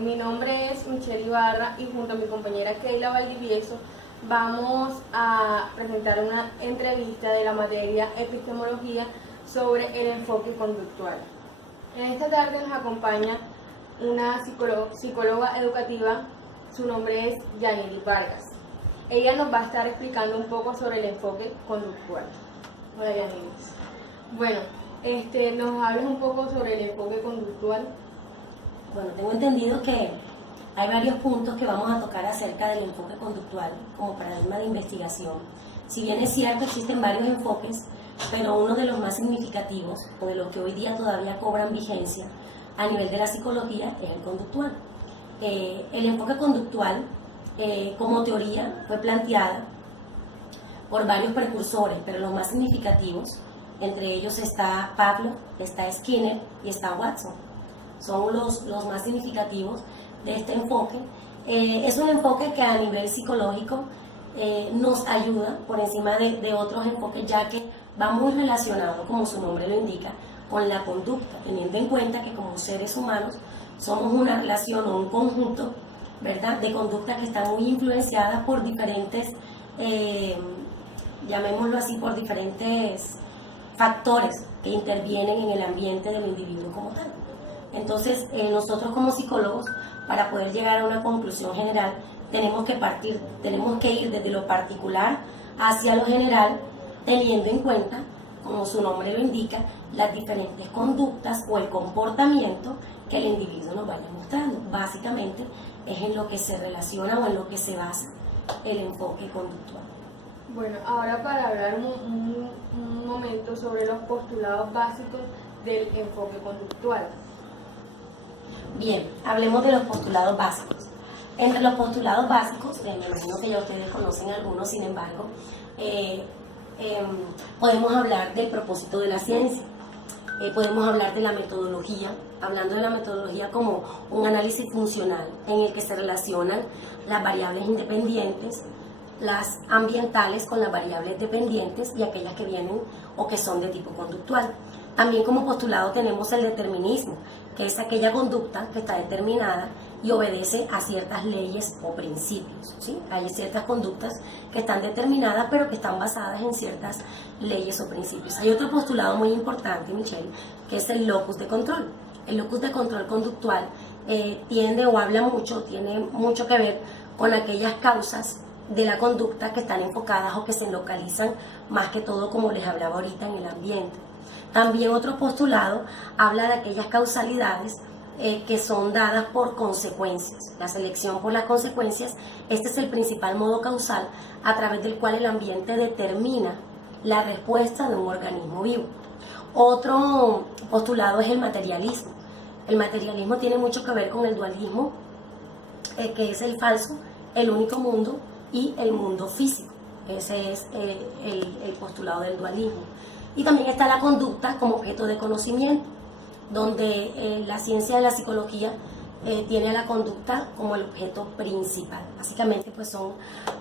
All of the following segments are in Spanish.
Mi nombre es Michelle Ibarra y junto a mi compañera Keila Valdivieso vamos a presentar una entrevista de la materia epistemología sobre el enfoque conductual. En esta tarde nos acompaña una psicóloga educativa, su nombre es Yanely Vargas. Ella nos va a estar explicando un poco sobre el enfoque conductual. Hola Yanely. Bueno, nos hables un poco sobre el enfoque conductual. Bueno, tengo entendido que hay varios puntos que vamos a tocar acerca del enfoque conductual como paradigma de investigación. Si bien es cierto, existen varios enfoques, pero uno de los más significativos, o de los que hoy día todavía cobran vigencia a nivel de la psicología, es el conductual. El enfoque conductual, como teoría, fue planteada por varios precursores, pero los más significativos, entre ellos está Pavlov, está Skinner y está Watson. Son los más significativos de este enfoque. Es un enfoque que a nivel psicológico nos ayuda por encima de otros enfoques, ya que va muy relacionado, como su nombre lo indica, con la conducta, teniendo en cuenta que como seres humanos somos una relación o un conjunto, ¿verdad?, de conductas que están muy influenciadas por diferentes, llamémoslo así, por diferentes factores que intervienen en el ambiente del individuo como tal. Entonces, nosotros como psicólogos, para poder llegar a una conclusión general, tenemos que ir desde lo particular hacia lo general, teniendo en cuenta, como su nombre lo indica, las diferentes conductas o el comportamiento que el individuo nos vaya mostrando. Básicamente es en lo que se relaciona o en lo que se basa el enfoque conductual. Bueno, ahora para hablar un momento sobre los postulados básicos del enfoque conductual. Bien, hablemos de los postulados básicos. Entre los postulados básicos, me imagino que ya ustedes conocen algunos, sin embargo, podemos hablar del propósito de la ciencia, podemos hablar de la metodología, hablando de la metodología como un análisis funcional en el que se relacionan las variables independientes, las ambientales con las variables dependientes y aquellas que vienen o que son de tipo conductual. También como postulado tenemos el determinismo, que es aquella conducta que está determinada y obedece a ciertas leyes o principios, ¿sí? Hay ciertas conductas que están determinadas, pero que están basadas en ciertas leyes o principios. Hay otro postulado muy importante, Michelle, que es el locus de control. El locus de control conductual tiene mucho que ver con aquellas causas de la conducta que están enfocadas o que se localizan más que todo, como les hablaba ahorita, en el ambiente. También otro postulado habla de aquellas causalidades que son dadas por consecuencias. La selección por las consecuencias, este es el principal modo causal a través del cual el ambiente determina la respuesta de un organismo vivo. Otro postulado es el materialismo. El materialismo tiene mucho que ver con el dualismo, que es el falso, el único mundo y el mundo físico. Ese es el postulado del dualismo. Y también está la conducta como objeto de conocimiento, donde la ciencia de la psicología tiene a la conducta como el objeto principal. Básicamente pues son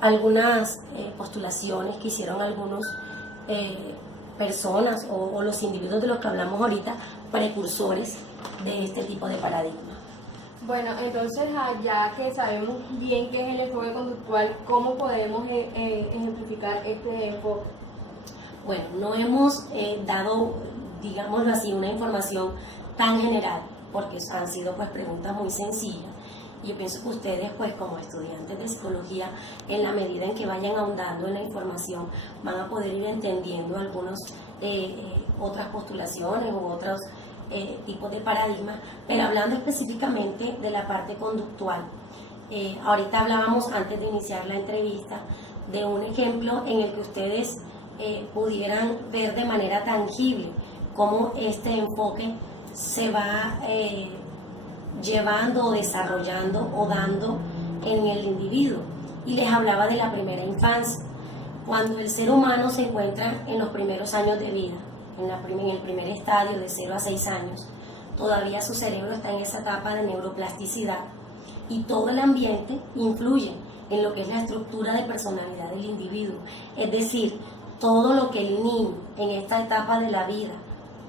algunas postulaciones que hicieron algunos personas o los individuos de los que hablamos ahorita, precursores de este tipo de paradigma. Bueno, entonces ya que sabemos bien qué es el enfoque conductual, ¿cómo podemos ejemplificar este enfoque? Bueno, no hemos dado, digámoslo así, una información tan general, porque han sido pues preguntas muy sencillas. Y yo pienso que ustedes, pues como estudiantes de psicología, en la medida en que vayan ahondando en la información, van a poder ir entendiendo algunos otras postulaciones u otros tipos de paradigmas, pero hablando específicamente de la parte conductual. Ahorita hablábamos, antes de iniciar la entrevista, de un ejemplo en el que ustedes pudieran ver de manera tangible cómo este enfoque se va llevando o desarrollando o dando en el individuo. Y les hablaba de la primera infancia, cuando el ser humano se encuentra en los primeros años de vida, en el primer estadio de 0 a 6 años, todavía su cerebro está en esa etapa de neuroplasticidad y todo el ambiente influye en lo que es la estructura de personalidad del individuo. Es decir, todo lo que el niño en esta etapa de la vida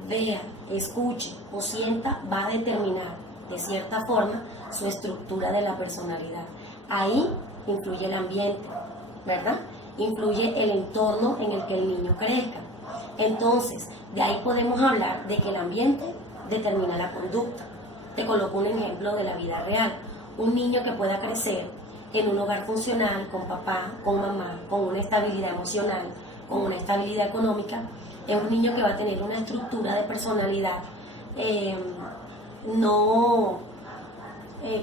vea, escuche o sienta va a determinar de cierta forma, su estructura de la personalidad. Ahí influye el ambiente, ¿verdad? Influye el entorno en el que el niño crezca. Entonces, de ahí podemos hablar de que el ambiente determina la conducta. Te coloco un ejemplo de la vida real. Un niño que pueda crecer en un hogar funcional, con papá, con mamá, con una estabilidad emocional, con una estabilidad económica, es un niño que va a tener una estructura de personalidad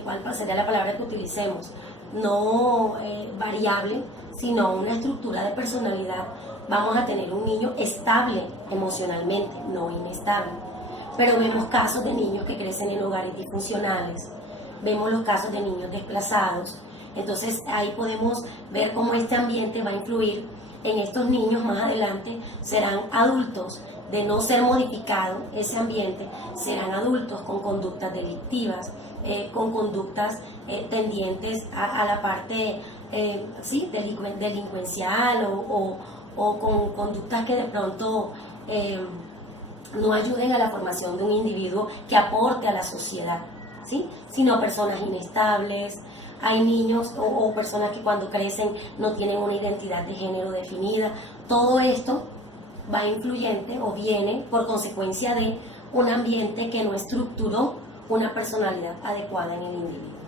¿cuál sería la palabra que utilicemos? No variable, sino una estructura de personalidad. Vamos a tener un niño estable emocionalmente, no inestable. Pero vemos casos de niños que crecen en hogares disfuncionales, vemos los casos de niños desplazados. Entonces ahí podemos ver cómo este ambiente va a influir en estos niños. Más adelante serán adultos. De no ser modificado ese ambiente, serán adultos con conductas delictivas, con conductas tendientes a la parte delincuencial o con conductas que de pronto no ayuden a la formación de un individuo que aporte a la sociedad, ¿sí? Sino personas inestables. Hay niños o personas que cuando crecen no tienen una identidad de género definida. Todo esto va influyente o viene por consecuencia de un ambiente que no estructuró una personalidad adecuada en el individuo.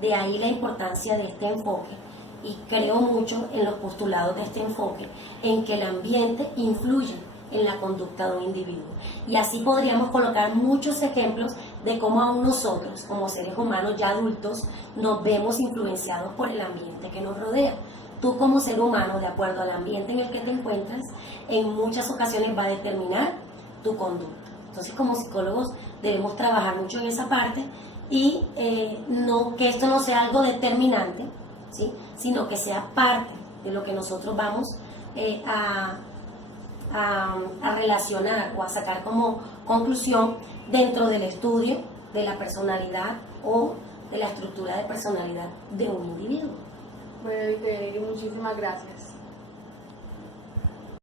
De ahí la importancia de este enfoque, y creo mucho en los postulados de este enfoque, en que el ambiente influye en la conducta de un individuo. Y así podríamos colocar muchos ejemplos de cómo aún nosotros, como seres humanos ya adultos, nos vemos influenciados por el ambiente que nos rodea. Tú como ser humano, de acuerdo al ambiente en el que te encuentras, en muchas ocasiones va a determinar tu conducta. Entonces, como psicólogos debemos trabajar mucho en esa parte y que esto no sea algo determinante, ¿sí? Sino que sea parte de lo que nosotros vamos a relacionar o a sacar como conclusión dentro del estudio de la personalidad o de la estructura de personalidad de un individuo. Bueno, Victoria, muchísimas gracias.